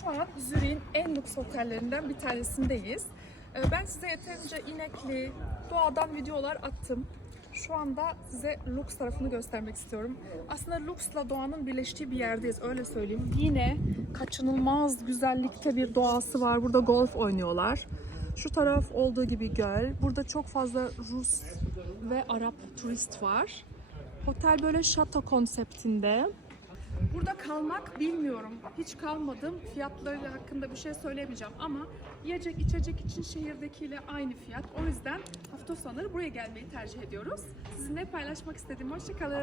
Şu an Zürih'in en lüks otellerinden bir tanesindeyiz. Ben size yeterince inekli, doğadan videolar attım. Şu anda size lüks tarafını göstermek istiyorum. Aslında lüksle doğanın birleştiği bir yerdeyiz, öyle söyleyeyim. Yine kaçınılmaz güzellikte bir doğası var. Burada golf oynuyorlar. Şu taraf olduğu gibi göl. Burada çok fazla Rus ve Arap turist var. Otel böyle şato konseptinde. Burada kalmak bilmiyorum. Hiç kalmadım. Fiyatları hakkında bir şey söyleyemeyeceğim ama yiyecek içecek için şehirdekiyle aynı fiyat. O yüzden hafta sonları buraya gelmeyi tercih ediyoruz. Sizinle paylaşmak istedim. Hoşça kalın.